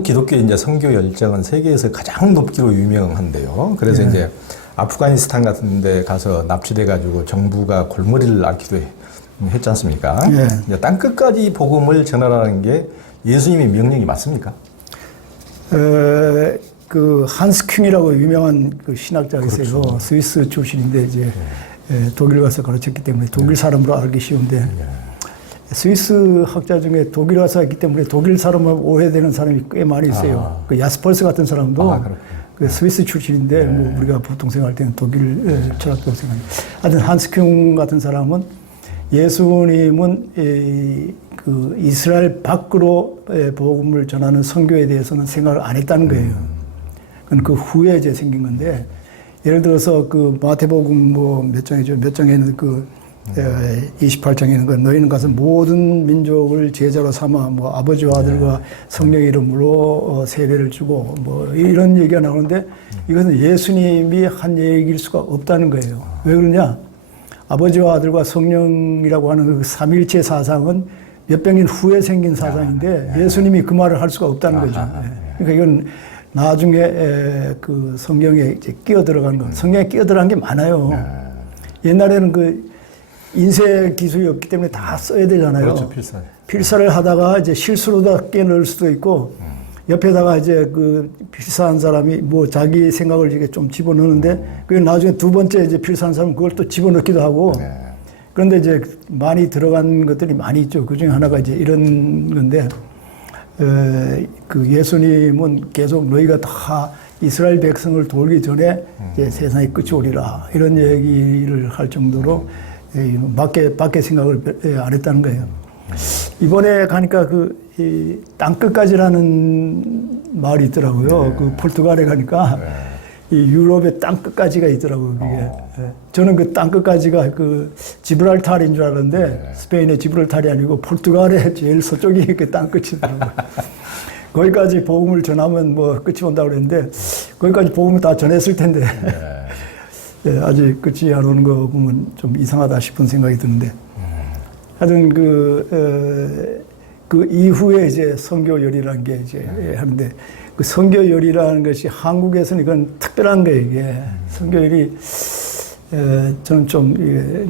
한국 기독교의 이제 선교 열정은 세계에서 가장 높기로 유명한데요. 그래서 이제 아프가니스탄 같은 데 가서 납치돼 가지고 정부가 골머리를 앓기도 했지 않습니까? 이제 땅끝까지 복음을 전하라는 게 예수님의 명령이 맞습니까? 그 한스 큉이라고 유명한 그 신학자가 있어요. 그렇죠. 스위스 출신인데 이제 독일 가서 가르쳤기 때문에 독일 사람으로 알기 쉬운데 스위스 학자 중에 독일 가서 했기 때문에 독일 사람을 오해되는 사람이 꽤 많이 있어요. 그 야스펄스 같은 사람도 그 스위스 출신인데 뭐 우리가 보통 생각할 때는 독일 철학자로 생각해요. 하여튼 한스 큉 같은 사람은 예수님은 그 이스라엘 밖으로 복음을 전하는 선교에 대해서는 생각을 안 했다는 거예요. 그건 그 후에 이제 생긴 건데, 예를 들어서 그 마태복음 뭐 몇 장이죠? 몇 장에는 그 28장에는 그 너희는 가서 모든 민족을 제자로 삼아 뭐 아버지와 아들과 성령의 이름으로 세례를 주고 뭐 이런 얘기가 나오는데, 이것은 예수님이 한 얘기일 수가 없다는 거예요. 왜 그러냐? 아버지와 아들과 성령이라고 하는 그 삼일체 사상은 몇백 년 후에 생긴 사상인데 예수님이 그 말을 할 수가 없다는 거죠. 그러니까 이건 나중에 그 성경에 이제 끼어 들어간 거. 성경에 끼어 들어간 게 많아요. 옛날에는 그 인쇄 기술이 없기 때문에 다 써야 되잖아요. 그렇죠, 필사를 하다가 이제 실수로 다 끼어 넣을 수도 있고, 옆에다가 이제 그 필사한 사람이 뭐 자기 생각을 이렇게 좀 집어넣는데, 그게 나중에 두 번째 이제 필사한 사람은 그걸 또 집어넣기도 하고, 그런데 이제 많이 들어간 것들이 많이 있죠. 그 중에 하나가 이제 이런 건데, 그 예수님은 계속 너희가 다 이스라엘 백성을 돌기 전에 이제 세상의 끝이 오리라, 이런 얘기를 할 정도로 밖에 생각을 안 했다는 거예요. 이번에 가니까 그 땅끝까지라는 말이 있더라고요. 그 포르투갈에 가니까 이 유럽의 땅끝까지가 있더라고요. 그게. 저는 그 땅끝까지가 그 지브랄타르인 줄 알았는데 스페인의 지브랄타르이 아니고 포르투갈의 제일 서쪽이 그 땅끝이더라고요. 거기까지 복음을 전하면 뭐 끝이 온다고 그랬는데 거기까지 복음을 다 전했을 텐데 아직 끝이 안 오는 거 보면 좀 이상하다 싶은 생각이 드는데, 하여튼 그 이후에 이제 선교열이라는 게 이제 하는데, 그 선교열이라는 것이 한국에서는 이건 특별한 거예요. 이게 선교열이 저는 좀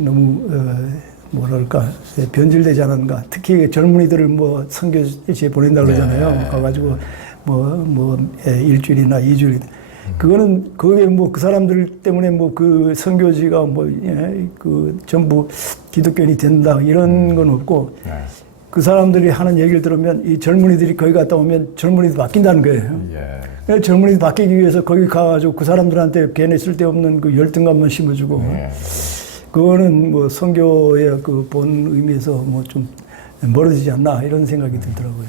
너무 뭐랄까 변질되지 않았는가. 특히 젊은이들을 뭐 선교지에 보낸다 그러잖아요. 가가지고 뭐 일주일이나 이주일. 그거는 그게 뭐 그 사람들 때문에 뭐 그 선교지가 그 전부 기독교인이 된다 이런 건 없고, 그 사람들이 하는 얘기를 들으면 이 젊은이들이 거기 갔다 오면 젊은이도 바뀐다는 거예요. 젊은이도 바뀌기 위해서 거기 가가지고 그 사람들한테 걔네 쓸데없는 그 열등감만 심어주고, 그거는 뭐 선교의 그 본 의미에서 뭐 좀 멀어지지 않나 이런 생각이 들더라고요.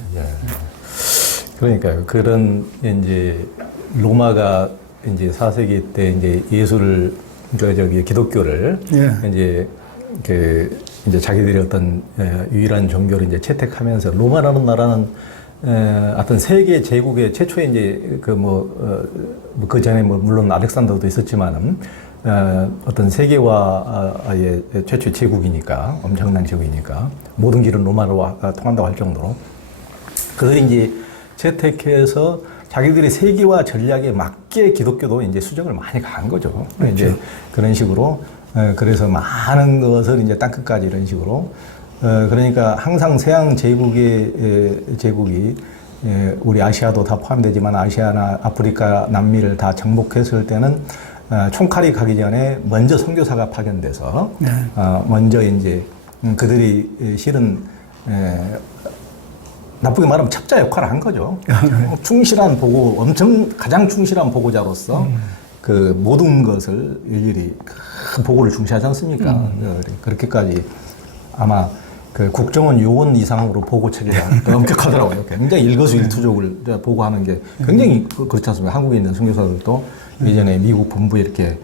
그러니까요. 그런 이제 로마가 이제 4세기 때 이제 예수를 기독교를 이제 자기들의 어떤 유일한 종교를 이제 채택하면서, 로마라는 나라는 어떤 세계 제국의 최초의 이제 그 전에 뭐 물론 알렉산더도 있었지만은 어떤 세계화의 최초의 제국이니까, 엄청난 제국이니까 모든 길은 로마로 통한다고 할 정도로 그들이 이제 채택해서 자기들의 세계화 전략에 맞게 기독교도 이제 수정을 많이 간 거죠. 그렇죠. 이제 그런 식으로 그래서 많은 것을 이제 땅끝까지 이런 식으로 그러니까 항상 서양 제국이 우리 아시아도 다 포함되지만 아시아나 아프리카, 남미를 다 정복했을 때는 총칼이 가기 전에 먼저 선교사가 파견돼서 먼저 이제 그들이 실은 나쁘게 말하면 첩자 역할을 한 거죠. 충실한 가장 충실한 보고자로서 그 모든 것을 일일이 그 보고를 중시하지 않습니까? 그렇게까지 아마 그 국정원 요원 이상으로 보고 체계가 엄격하더라고요. 굉장히 일거수일투족을 보고하는 게 굉장히 그렇지 않습니까? 한국에 있는 선교사들도 예전에 미국 본부에 이렇게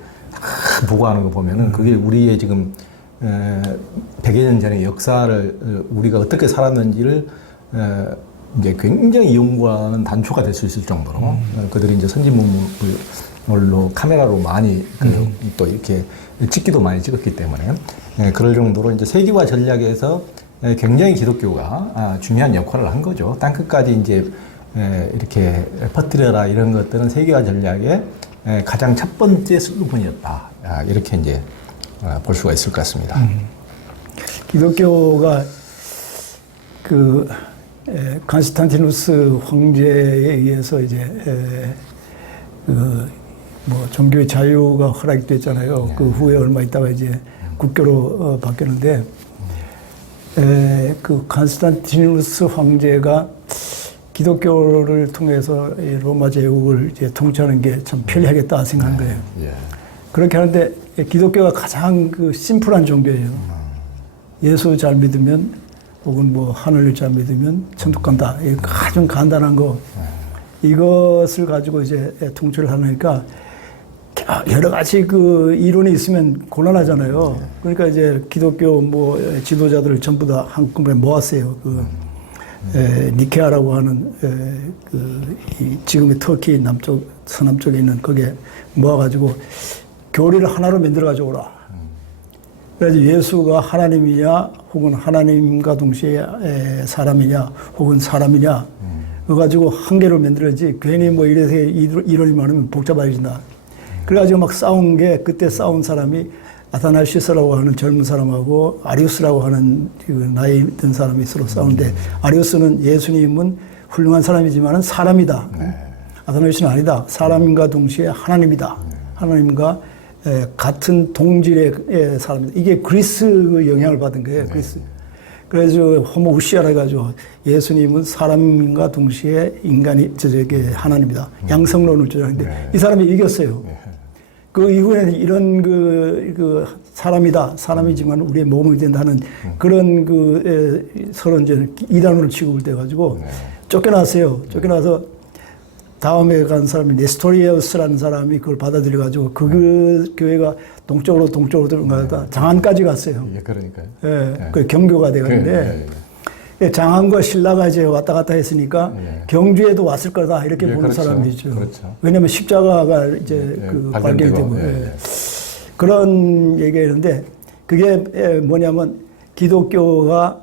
보고하는 거 보면은 그게 우리의 지금 100여 년 전의 역사를 우리가 어떻게 살았는지를 이제 굉장히 연구하는 단초가 될 수 있을 정도로 그들이 이제 선진문물로 카메라로 많이 또 이렇게 찍기도 많이 찍었기 때문에 그럴 정도로 이제 세계화 전략에서 굉장히 기독교가 중요한 역할을 한 거죠. 땅끝까지 이제 이렇게 퍼뜨려라 이런 것들은 세계화 전략의 가장 첫 번째 슬로건이었다. 이렇게 이제 볼 수가 있을 것 같습니다. 기독교가 그 콘스탄티누스 황제에 의해서 이제 그 뭐 종교의 자유가 허락이 됐잖아요. 그 후에 얼마 있다가 이제 국교로 바뀌었는데 그 콘스탄티누스 황제가 기독교를 통해서 이 로마 제국을 이제 통치하는 게 참 편리하겠다 생각한 거예요. 그렇게 하는데 기독교가 가장 그 심플한 종교예요. 예수 잘 믿으면 혹은 뭐 하늘을 잘 믿으면 천국 간다. 이 아주 간단한 거. 이것을 가지고 이제 통치를 하니까 여러 가지 그 이론이 있으면 곤란하잖아요. 그러니까 이제 기독교 뭐 지도자들을 전부 다 한꺼번에 모았어요. 니케아라고 하는 이 지금의 터키 남쪽 서남 쪽에 있는 거기에 모아가지고 교리를 하나로 만들어가지고 오라. 그래서 예수가 하나님이냐 혹은 하나님과 동시에 사람이냐 혹은 사람이냐 그거 가지고 한 개로 만들어야지 괜히 뭐 이래서 이론이 많으면 복잡해진다. 그래가지고 막 싸운 게 그때 싸운 사람이 아타나시스라고 하는 젊은 사람하고 아리우스라고 하는 그 나이 든 사람이 서로 싸우는데 아리우스는 예수님은 훌륭한 사람이지만 사람이다. 아타나시스는 아니다. 사람과 동시에 하나님이다. 하나님과 같은 동질의 사람이다. 이게 그리스 영향을 받은 거예요. 그리스. 그래서 호모우시아라 해가지고 예수님은 사람과 동시에 인간이 저게 하나님이다. 양성론을 주장하는데 이 사람이 이겼어요. 그 이후에는 이런 그 사람이다. 사람이지만 우리의 몸이 된다는 그런 서로 이제 이단으로 취급을 돼가지고 쫓겨났어요. 쫓겨나서 다음에 간 사람이 네스토리우스라는 사람이 그걸 받아들여가지고 그 교회가 동쪽으로 들어가다 장안까지 갔어요. 그러니까요. 그 경교가 돼가는데 장안과 신라가 이제 왔다 갔다 했으니까 경주에도 왔을 거다 이렇게 보는 그렇죠. 사람이죠. 그렇죠. 왜냐하면 십자가가 이제 발견이 되고 그런 얘기가 있는데 그게 뭐냐면 기독교가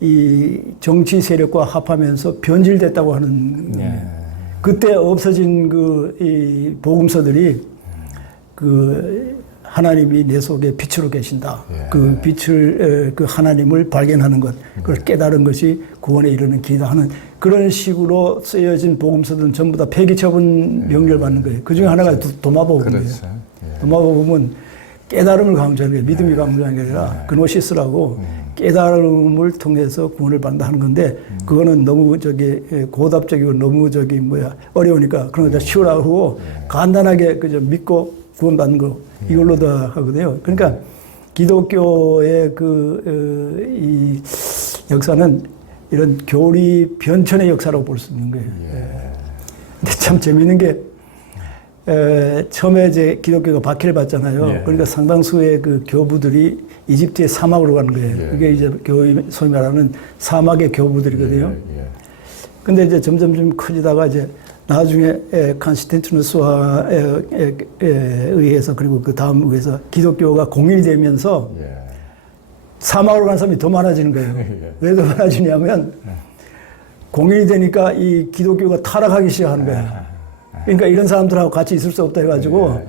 이 정치 세력과 합하면서 변질됐다고 하는 그때 없어진 이 복음서들이 하나님이 내 속에 빛으로 계신다. 그 빛을, 그 하나님을 발견하는 것, 그걸 깨달은 것이 구원에 이르는 길이다 하는 그런 식으로 쓰여진 복음서들은 전부 다 폐기 처분 명령을 받는 거예요. 그 중에 하나가 도마복음이에요. 그렇죠. 도마복음은 깨달음을 강조하는 거예요. 믿음이 강조하는 게 아니라 그노시스라고 깨달음을 통해서 구원을 받는다 하는 건데 그거는 너무 고답적이고 너무 어려우니까 그런 거 쉬우라고 하고 간단하게 그저 믿고 구원받는 거 이걸로 다 하거든요. 그러니까 기독교의 이 역사는 이런 교리 변천의 역사라고 볼 수 있는 거예요. 근데 참 재미있는 게 처음에 이제 기독교가 박해를 받잖아요. 그러니까 상당수의 그 교부들이 이집트의 사막으로 가는 거예요. 그게 이제 소위 말하는 사막의 교부들이거든요. 근데 이제 점점 커지다가 이제 나중에 콘스탄티누스에 의해서 그리고 그 다음 의해서 기독교가 공인이 되면서 사막으로 간 사람이 더 많아지는 거예요. 왜 더 많아지냐면 공인이 되니까 이 기독교가 타락하기 시작하는 거예요. 그러니까 이런 사람들하고 같이 있을 수 없다 해가지고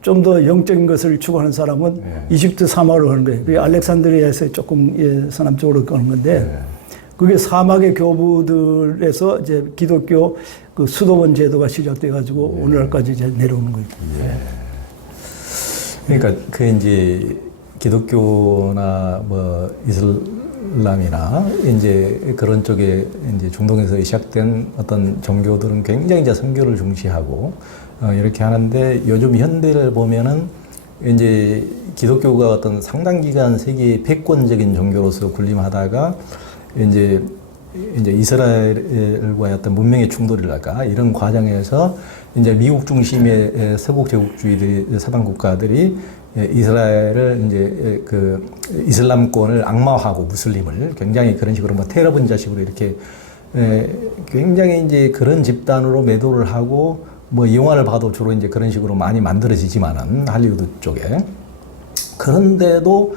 좀 더 영적인 것을 추구하는 사람은 이집트 사막으로 가는 거예요. 그게 알렉산드리아에서 조금 서남쪽으로 가는 건데 그게 사막의 교부들에서 이제 기독교 그 수도원 제도가 시작돼가지고 오늘날까지 이제 내려오는 거예요. 그러니까 그 이제 기독교나 뭐 이슬람이나 이제 그런 쪽에 이제 중동에서 시작된 어떤 종교들은 굉장히 이제 선교를 중시하고 이렇게 하는데 요즘 현대를 보면은 이제 기독교가 어떤 상당 기간 세계 패권적인 종교로서 군림하다가 이제 이스라엘과의 어떤 문명의 충돌이랄까 이런 과정에서 이제 미국 중심의 서구 제국주의들이 서방 국가들이 이스라엘을 이제 그 이슬람권을 악마화하고 무슬림을 굉장히 그런 식으로 뭐 테러 분자식으로 이렇게 굉장히 이제 그런 집단으로 매도를 하고 뭐 영화를 봐도 주로 이제 그런 식으로 많이 만들어지지만은 할리우드 쪽에 그런데도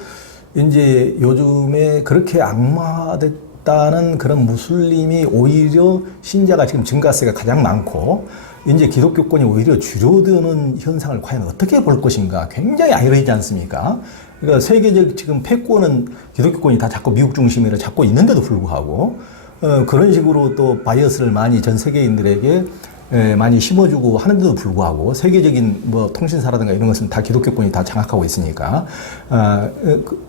이제 요즘에 그렇게 악마됐던 있다는 그런 무슬림이 오히려 신자가 지금 증가세가 가장 많고 이제 기독교권이 오히려 줄어드는 현상을 과연 어떻게 볼 것인가 굉장히 아이러니지 않습니까? 그러니까 세계적 지금 패권은 기독교권이 다 자꾸 미국 중심으로 잡고 있는데도 불구하고 그런 식으로 또 바이어스를 많이 전 세계인들에게 많이 심어주고 하는데도 불구하고 세계적인 뭐 통신사라든가 이런 것은 다 기독교권이 다 장악하고 있으니까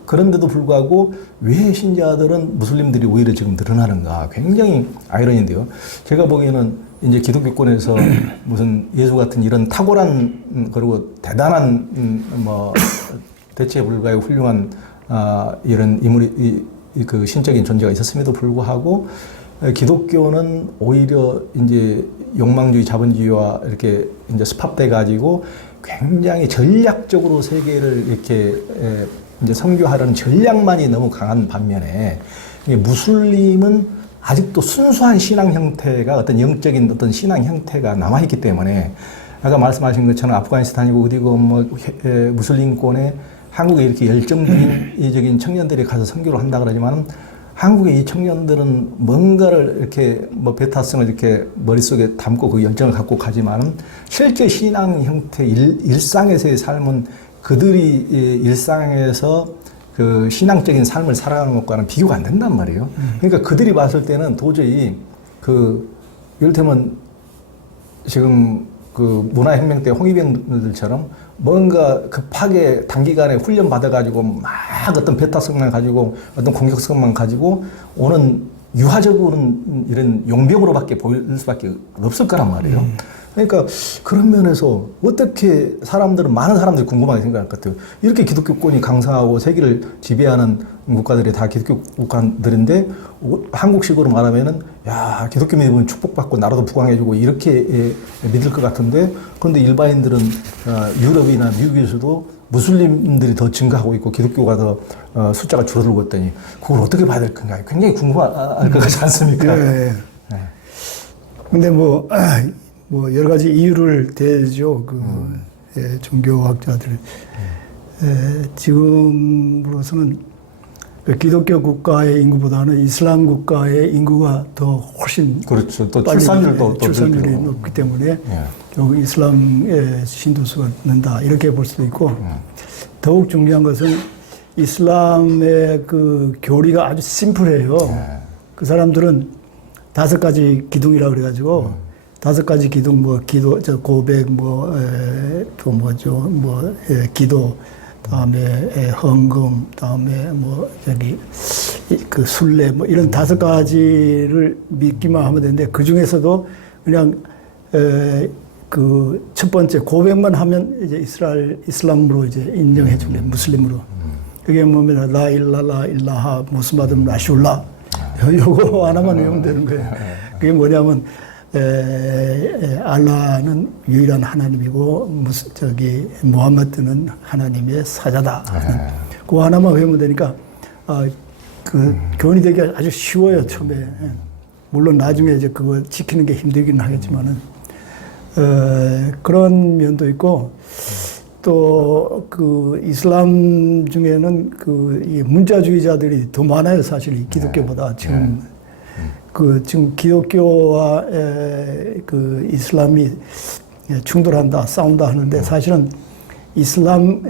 그런데도 불구하고 왜 신자들은 무슬림들이 오히려 지금 늘어나는가 굉장히 아이러니인데요. 제가 보기에는 이제 기독교권에서 무슨 예수 같은 이런 탁월한 그리고 대단한 뭐 대체 불가의 훌륭한 이런 인물이 그 신적인 존재가 있었음에도 불구하고 기독교는 오히려 이제 욕망주의, 자본주의와 이렇게 이제 스팝돼 가지고 굉장히 전략적으로 세계를 이렇게 이제 선교하려는 전략만이 너무 강한 반면에 무슬림은 아직도 순수한 신앙 형태가 어떤 영적인 어떤 신앙 형태가 남아있기 때문에 아까 말씀하신 것처럼 아프가니스탄이고 어디고 뭐 무슬림권에 한국에 이렇게 열정적인 청년들이 가서 선교를 한다 그러지만 한국의 이 청년들은 뭔가를 이렇게 뭐 배타성을 이렇게 머릿속에 담고 그 열정을 갖고 가지만은 실제 신앙 형태 일상에서의 삶은 그들이 일상에서 그 신앙적인 삶을 살아가는 것과는 비교가 안 된단 말이에요. 그러니까 그들이 봤을 때는 도저히 그 이를테면 지금 그 문화혁명 때 홍위병들처럼 뭔가 급하게 단기간에 훈련 받아가지고 막 어떤 배타성만 가지고 어떤 공격성만 가지고 오는 유화적으로는 이런 용병으로밖에 보일 수밖에 없을 거란 말이에요. 그러니까 그런 면에서 어떻게 많은 사람들이 궁금하게 생각할 것 같아요. 이렇게 기독교권이 강성하고 세계를 지배하는 국가들이 다 기독교 국가들인데 한국식으로 말하면은 야 기독교 믿으면 축복받고 나라도 부강해지고 이렇게 믿을 것 같은데 그런데 일반인들은 유럽이나 미국에서도 무슬림들이 더 증가하고 있고 기독교가 더 숫자가 줄어들고 있더니 그걸 어떻게 봐야 될 건가 굉장히 궁금할 것 같지 않습니까? 네. 근데 뭐 여러 가지 이유를 대죠. 종교학자들. 지금으로서는 그 기독교 국가의 인구보다는 이슬람 국가의 인구가 더 훨씬 그렇죠. 또 빨리 출산율이 높기 때문에 결국 이슬람의 신도수가 는다 이렇게 볼 수도 있고 더욱 중요한 것은 이슬람의 그 교리가 아주 심플해요. 그 사람들은 5가지 기둥이라 그래가지고 5가지 기둥 기도 고백 기도 다음에 헌금 다음에 그 순례 이런 5가지를 믿기만 하면 되는데 그 중에서도 그냥 그 첫 번째 고백만 하면 이제 이슬람으로 이제 인정해 줄래 무슬림으로 그게 뭐면 라 일라하 무스마든 라슐라 요거 하나만 외우면 되는 거예요. 그게 뭐냐면 알라는 유일한 하나님이고 무함마드는 하나님의 사자다. 그거 하나만 외우면 되니까 그 교훈이 되기 아주 쉬워요 처음에. 물론 나중에 이제 그거 지키는 게 힘들긴 하겠지만은 그런 면도 있고 또 그 이슬람 중에는 이 문자주의자들이 더 많아요 사실 이 기독교보다 지금. 지금 기독교와 그 이슬람이 충돌한다, 싸운다 하는데 사실은 이슬람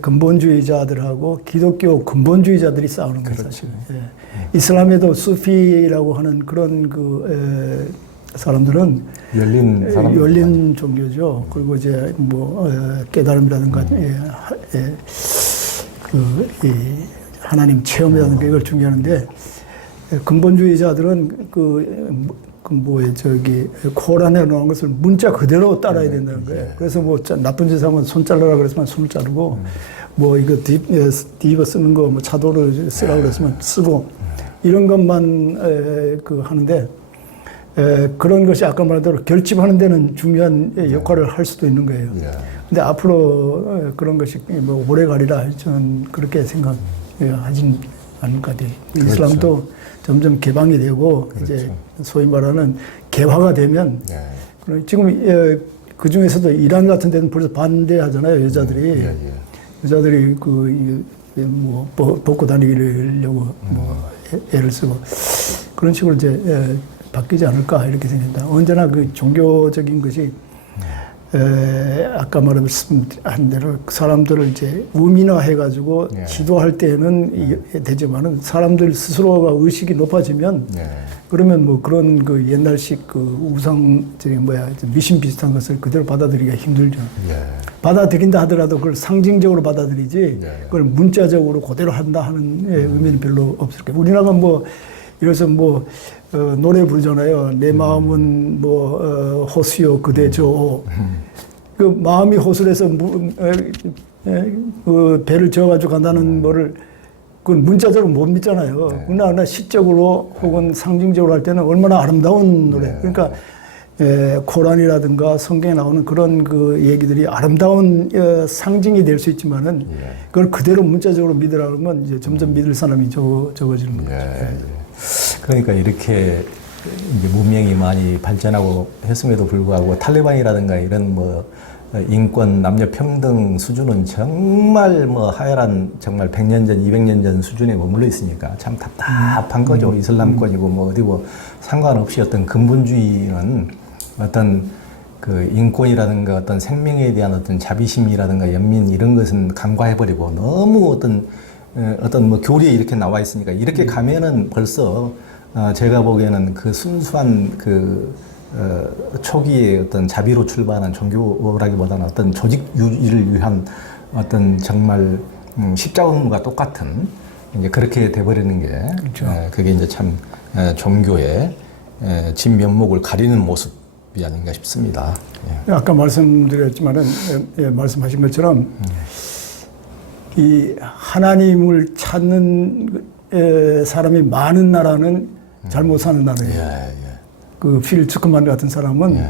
근본주의자들하고 기독교 근본주의자들이 싸우는 거예요, 사실. 이슬람에도 수피라고 하는 그런 사람들은 열린 종교죠. 그리고 이제 깨달음이라든가 하나님 체험이라든가 이걸 중요하는데 근본주의자들은 코란에 나온 것을 문자 그대로 따라야 된다는 거예요. 그래서 나쁜 짓 하면 손 잘라라 그랬으면 손을 자르고 이거 뒤집어 쓰는 거 차도를 쓰라고 그랬으면 쓰고 이런 것만 하는데 그런 것이 아까 말한 대로 결집하는 데는 중요한 역할을 할 수도 있는 거예요. 근데 앞으로 그런 것이 오래 가리라 저는 그렇게 생각하진 않을 것 같아요. 그렇죠. 이슬람도 점점 개방이 되고 이제 소위 말하는 개화가 되면 지금 그 중에서도 이란 같은 데는 벌써 반대하잖아요. 여자들이 벗고 다니려고 애를 쓰고 그런 식으로 이제 바뀌지 않을까 이렇게 생각합니다. 언제나 그 종교적인 것이 아까 말씀한 대로 사람들을 이제 우민화해가지고 지도할 때는 되지만은 사람들 스스로가 의식이 높아지면 그러면 뭐 그런 그 옛날식 그 우상적인 미신 비슷한 것을 그대로 받아들이기가 힘들죠. 받아들인다 하더라도 그걸 상징적으로 받아들이지 그걸 문자적으로 그대로 한다 하는 의미는 별로 없을 거예요. 우리나라가 뭐 이래서 뭐 노래 부르잖아요. 내 마음은 뭐 호수요 그대죠. 그 마음이 호수에서 그 배를 저어가지고 간다는 거를 그건 문자적으로 못 믿잖아요. 그러나 시적으로 혹은 상징적으로 할 때는 얼마나 아름다운 노래. 그러니까 코란이라든가 성경에 나오는 그런 그 얘기들이 아름다운 상징이 될 수 있지만은 그걸 그대로 문자적으로 믿으라 그러면 이제 점점 믿을 사람이 적어지는 거죠. 그러니까 이렇게 이제 문명이 많이 발전하고 했음에도 불구하고 탈레반이라든가 이런 뭐 인권, 남녀 평등 수준은 정말 뭐 하열한 정말 100년 전, 200년 전 수준에 머물러 있으니까 참 답답한 거죠. 이슬람권이고 뭐 어디고 상관없이 어떤 근본주의는 어떤 그 인권이라든가 어떤 생명에 대한 어떤 자비심이라든가 연민 이런 것은 간과해버리고 너무 어떤 뭐 교리에 이렇게 나와 있으니까 이렇게 가면은 벌써 제가 보기에는 그 순수한 초기에 어떤 자비로 출발한 종교라기보다는 어떤 조직 유지를 위한 어떤 정말 십자가 의무가 똑같은 이제 그렇게 돼버리는 게 그렇죠. 그게 이제 참 종교의 진면목을 가리는 모습이 아닌가 싶습니다. 아까 말씀드렸지만은 말씀하신 것처럼 이 하나님을 찾는 사람이 많은 나라는 잘못 사는 나라예요. 그 필 츠크만 같은 사람은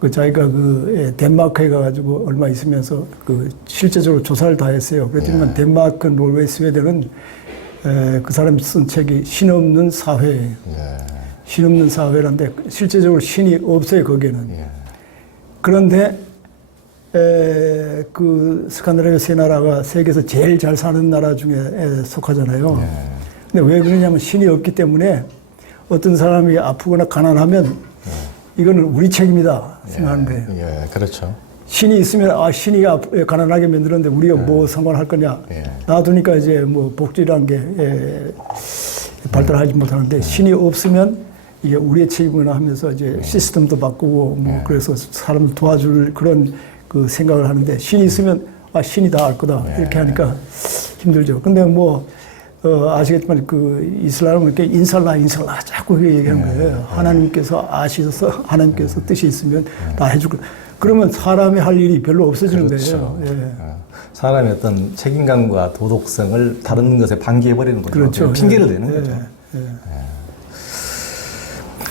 그 자기가 그 덴마크에 가가지고 얼마 있으면서 그 실제적으로 조사를 다 했어요. 그랬더니 덴마크, 노르웨이, 스웨덴은 그 사람이 쓴 책이 신 없는 사회예요. 신 없는 사회란데 실제적으로 신이 없어요 거기에는. 그런데 그 스칸디나비아 세 나라가 세계에서 제일 잘 사는 나라 중에 속하잖아요. 근데 왜 그러냐면 신이 없기 때문에 어떤 사람이 아프거나 가난하면 이거는 우리 책임이다 생각하는 거예요. 그렇죠. 신이 있으면 신이 가난하게 만들었는데 우리가 뭐 상관할 거냐. 놔두니까 이제 뭐 복지라는 게 발달하지 못하는데 신이 없으면 이게 우리의 책임이구나 하면서 이제 시스템도 바꾸고 뭐 그래서 사람을 도와줄 그런 그 생각을 하는데 신이 있으면 신이 다 알 거다 이렇게 하니까 힘들죠. 근데 뭐 아시겠지만 그 이슬람은 이렇게 인살라 자꾸 얘기하는 거예요. 하나님께서 아시셔서 하나님께서 뜻이 있으면 다 해줄 거. 그러면 사람이 할 일이 별로 없어지는 그렇죠. 거예요. 사람의 어떤 책임감과 도덕성을 다른 것에 방기해버리는 거죠. 그렇죠. 핑계를 대는 거죠.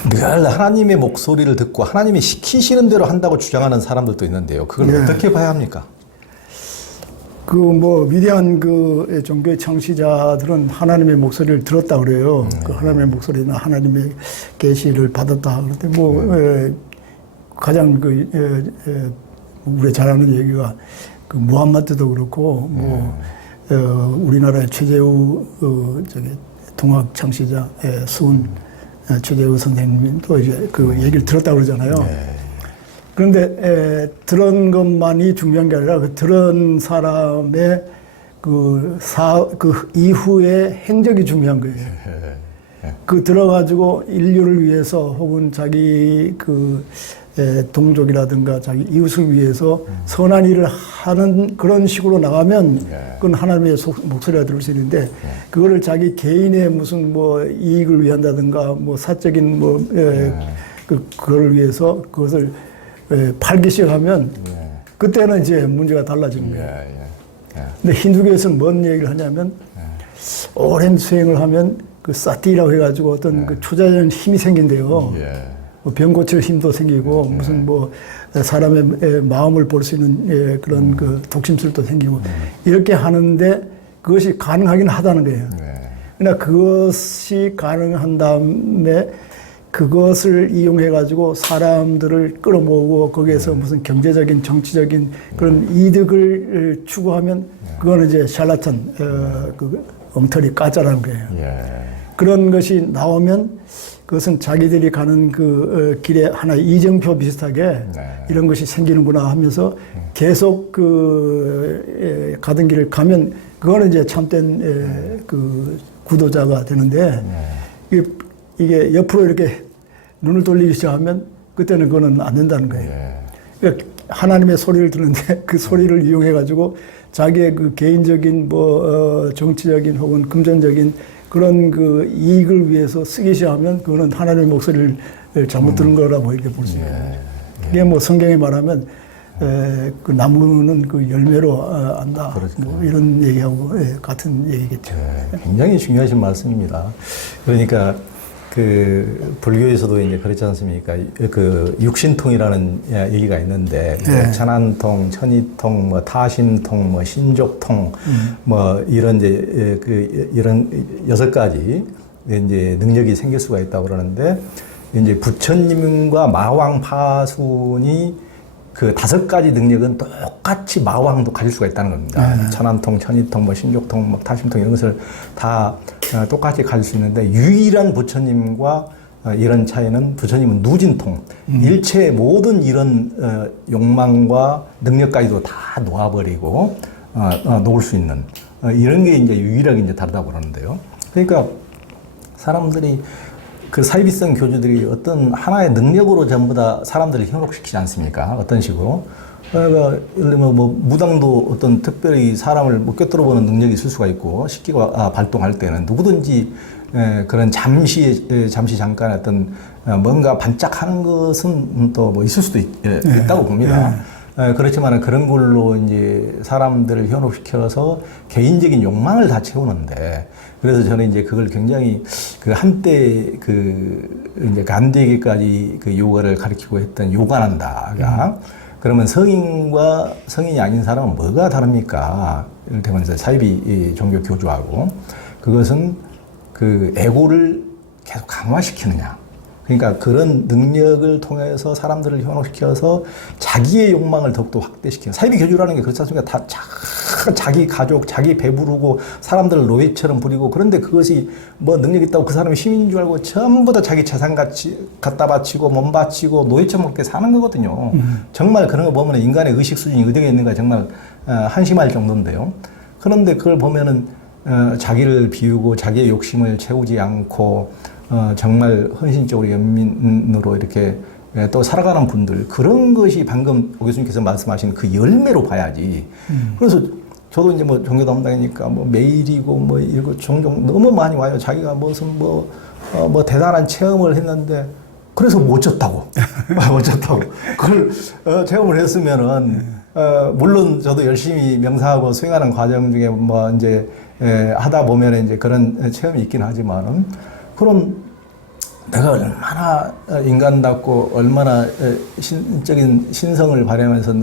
늘 하나님의 목소리를 듣고 하나님이 시키시는 대로 한다고 주장하는 사람들도 있는데요. 그걸 어떻게 봐야 합니까? 그 뭐 위대한 그 종교의 창시자들은 하나님의 목소리를 들었다 그래요. 그 하나님의 목소리나 하나님의 계시를 받았다. 그런데 뭐 가장 우리 잘 아는 얘기가 그 무함마드도 그렇고 뭐 우리나라의 최재우 저기 동학 창시자 수은 최재우 선생님도 이제 그 얘기를 들었다 그러잖아요. 그런데 들은 것만이 중요한 게 아니라 그 들은 사람의 그 이후의 행적이 중요한 거예요. 그 들어가지고 인류를 위해서 혹은 자기 그 동족이라든가 자기 이웃을 위해서 선한 일을 하는 그런 식으로 나가면 그건 하나님의 목소리가 들을 수 있는데 그거를 자기 개인의 무슨 뭐 이익을 위한다든가 뭐 사적인 뭐 그걸 위해서 그것을 팔기 시작하면 그때는 이제 문제가 달라지는 거예요. 근데 힌두교에서는 뭔 얘기를 하냐면 오랜 수행을 하면 그 사티라고 해가지고 어떤 그 초자연 힘이 생긴대요. 뭐 병 고칠 힘도 생기고 무슨 뭐 사람의 마음을 볼 수 있는 그런 그 독심술도 생기고 이렇게 하는데 그것이 가능하긴 하다는 거예요. 그러나 그것이 가능한 다음에 그것을 이용해 가지고 사람들을 끌어모으고 거기에서 무슨 경제적인 정치적인 그런 이득을 추구하면 그거는 이제 샬라탄 그 엉터리 까짜라는 거예요. 그런 것이 나오면 그것은 자기들이 가는 그 길에 하나의 이정표 비슷하게 이런 것이 생기는구나 하면서 계속 그 가던 길을 가면 그거는 이제 참된 그 구도자가 되는데 이게 옆으로 이렇게 눈을 돌리기 시작하면 그때는 그거는 안 된다는 거예요. 그러니까 하나님의 소리를 듣는데 그 소리를 이용해 가지고 자기의 그 개인적인 뭐 정치적인 혹은 금전적인 그런 그 이익을 위해서 쓰기 시작하면 그거는 하나님의 목소리를 잘못 들은 거라고 이렇게 볼 수 있거든요. 이게 뭐 성경에 말하면 그 나무는 그 열매로 안다. 뭐 이런 얘기하고 같은 얘기겠죠. 굉장히 중요하신 말씀입니다. 그러니까 그 불교에서도 이제 그렇지 않습니까? 그 육신통이라는 얘기가 있는데 천안통, 천이통, 뭐 타신통, 뭐 신족통, 뭐 이런 이제 그 이런 6가지 이제 능력이 생길 수가 있다고 그러는데 이제 부처님과 마왕 파순이 그 5가지 능력은 똑같이 마왕도 가질 수가 있다는 겁니다. 천안통, 천이통, 뭐 신족통, 뭐 타심통 이런 것을 다 똑같이 가질 수 있는데 유일한 부처님과 이런 차이는 부처님은 누진통, 일체의 모든 이런 욕망과 능력까지도 다 놓아버리고 놓을 수 있는 이런 게 이제 유일하게 이제 다르다고 그러는데요. 그러니까 사람들이 그 사이비성 교주들이 어떤 하나의 능력으로 전부 다 사람들을 현혹시키지 않습니까? 어떤 식으로. 그러니까 예를 들면 뭐 무당도 어떤 특별히 사람을 뭐 꿰뚫어 보는 능력이 있을 수가 있고 식기가 발동할 때는 누구든지 그런 잠시 잠깐의 어떤 뭔가 반짝하는 것은 또 뭐 있을 수도 있다고 봅니다. 그렇지만 그런 걸로 이제 사람들을 현혹시켜서 개인적인 욕망을 다 채우는데 그래서 저는 이제 그걸 굉장히 그 한때 그 이제 간대기까지 그 요가를 가르치고 했던 요가난다가 그러면 성인과 성인이 아닌 사람은 뭐가 다릅니까? 이를테면 사이비 종교 교주하고 그것은 그 에고를 계속 강화시키느냐. 그러니까 그런 능력을 통해서 사람들을 현혹시켜서 자기의 욕망을 더욱더 확대시키는 사이비 교주라는 게 그렇지 않습니까? 다 자기 가족, 자기 배부르고 사람들을 노예처럼 부리고 그런데 그것이 뭐 능력 있다고 그 사람이 신인 줄 알고 전부 다 자기 재산 갖다 바치고 몸 바치고 노예처럼 그렇게 사는 거거든요. 정말 그런 거 보면 인간의 의식 수준이 어디에 있는가 정말 한심할 정도인데요. 그런데 그걸 보면은 자기를 비우고 자기의 욕심을 채우지 않고 정말 헌신적으로 연민으로 이렇게 또 살아가는 분들 그런 것이 방금 오 교수님께서 말씀하신 그 열매로 봐야지. 그래서 저도 이제 뭐 종교 담당이니까 뭐 매일이고 뭐 이거 종종 너무 많이 와요. 자기가 무슨 뭐 대단한 체험을 했는데 그래서 못 졌다고. 못 졌다고. 그걸 체험을 했으면은 물론 저도 열심히 명상하고 수행하는 과정 중에 뭐 이제 하다 보면 이제 그런 체험이 있긴 하지만은 그럼 내가 얼마나 인간답고 얼마나 신적인 신성을 발현해서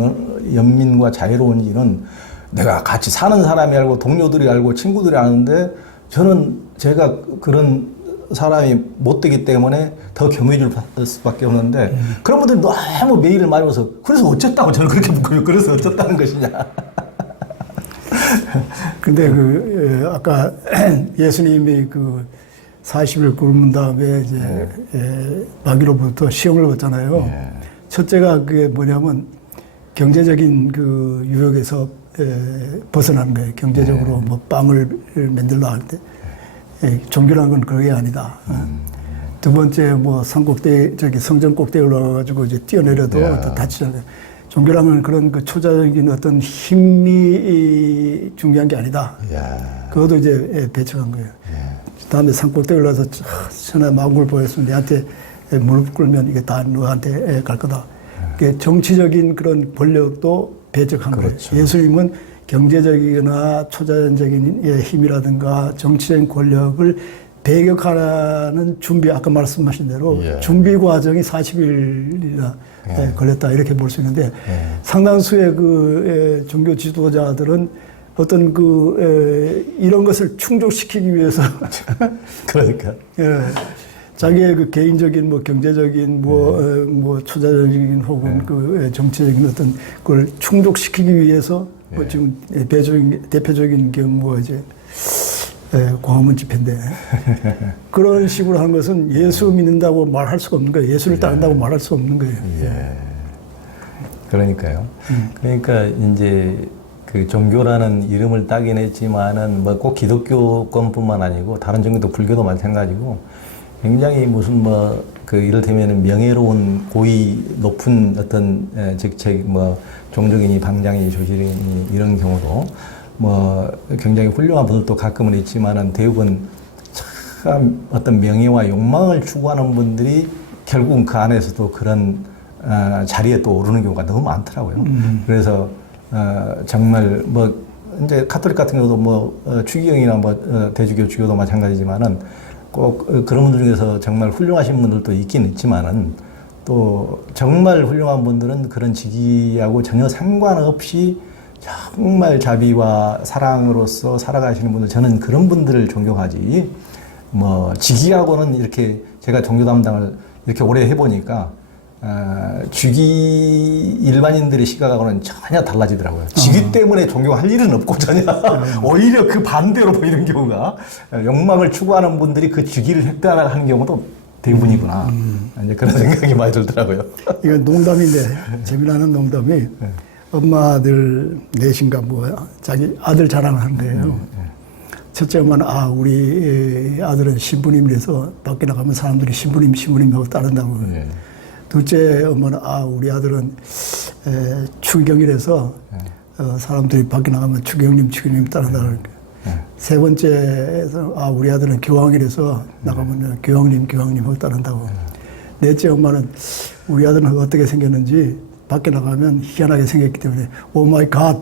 연민과 자유로운지는 내가 같이 사는 사람이 알고 동료들이 알고 친구들이 아는데 저는 제가 그런 사람이 못 되기 때문에 더 겸해 줄 수밖에 없는데 그런 분들이 너무 매일을 많이 와서 그래서 어쨌다고 저는 그렇게 묻거든요. 그래서 어쨌다는 것이냐. 근데 아까 예수님이 40일 굶은 다음에 이제 마귀로부터 시험을 받잖아요. 첫째가 그게 뭐냐면 경제적인 그 유혹에서 벗어나는 거예요. 경제적으로 뭐 빵을 만들라 할 때 종교라는 건 그게 아니다. 두 번째 뭐 성전 꼭대기 올라가가지고 이제 뛰어내려도 다치잖아요. 종교라는 그런 그 초자적인 어떤 힘이 중요한 게 아니다. 그것도 이제 배척한 거예요. 다음에 산꼭대기 올라서 천하 만국을 보였으면 내한테 무릎 꿇으면 이게 다 너한테 갈 거다. 정치적인 그런 권력도 배척한 그렇죠. 거예요. 예수님은 경제적이거나 초자연적인 힘이라든가 정치적인 권력을 배격하는 준비, 아까 말씀하신 대로 준비 과정이 40일이나 걸렸다 이렇게 볼 수 있는데 상당수의 그 종교 지도자들은 어떤 이런 것을 충족시키기 위해서 그러니까 자기의 그 개인적인 뭐 경제적인 뭐 초자적인 혹은 그 정치적인 어떤 그걸 충족시키기 위해서 뭐 지금 대표적인 경우 이제 광화문 집회인데 그런 식으로 하는 것은 예수 믿는다고 말할 수가 없는 거예요. 예수를 따른다고 말할 수 없는 거예요. 예. 그러니까요. 그러니까 이제 그 종교라는 이름을 따긴 했지만은 뭐 꼭 기독교권뿐만 아니고 다른 종교도 불교도 마찬가지고 굉장히 무슨 뭐 그 이를테면은 명예로운 고위 높은 어떤 직책 뭐 종족이니 방장이니 조직이니 이런 경우도 뭐 굉장히 훌륭한 분들도 가끔은 있지만은 대부분 참 어떤 명예와 욕망을 추구하는 분들이 결국은 그 안에서도 그런 자리에 또 오르는 경우가 너무 많더라고요. 그래서 정말 뭐 이제 카톨릭 같은 경우도 뭐 추기경이나 뭐 대주교 주교도 마찬가지지만은 꼭 그런 분들 중에서 정말 훌륭하신 분들도 있긴 있지만은 또 정말 훌륭한 분들은 그런 직위하고 전혀 상관없이 정말 자비와 사랑으로서 살아가시는 분들, 저는 그런 분들을 존경하지 뭐 직위하고는 이렇게 제가 종교 담당을 이렇게 오래 해보니까 직위 일반인들의 시각하고는 전혀 달라지더라고요. 직위 때문에 존경할 일은 없고 전혀 오히려 그 반대로 보이는 경우가 욕망을 추구하는 분들이 그 직위를 획득하는 경우도 대부분이구나. 이제 그런 생각이 많이 들더라고요. 이건 농담인데 재미나는 농담이 엄마들 넷인가 뭐 자기 아들 자랑을 하는 거예요. 첫째 엄마는 우리 아들은 신부님이라서 밖에 나가면 사람들이 신부님 하고 따른다고. 둘째 엄마는 우리 아들은 추경이라서 사람들이 밖에 나가면 추경님 따른다고. 세 번째에서 우리 아들은 교황이라서 나가면 교황님 하고 따른다고. 넷째 엄마는 우리 아들은 어떻게 생겼는지 밖에 나가면 희한하게 생겼기 때문에 오 마이 갓.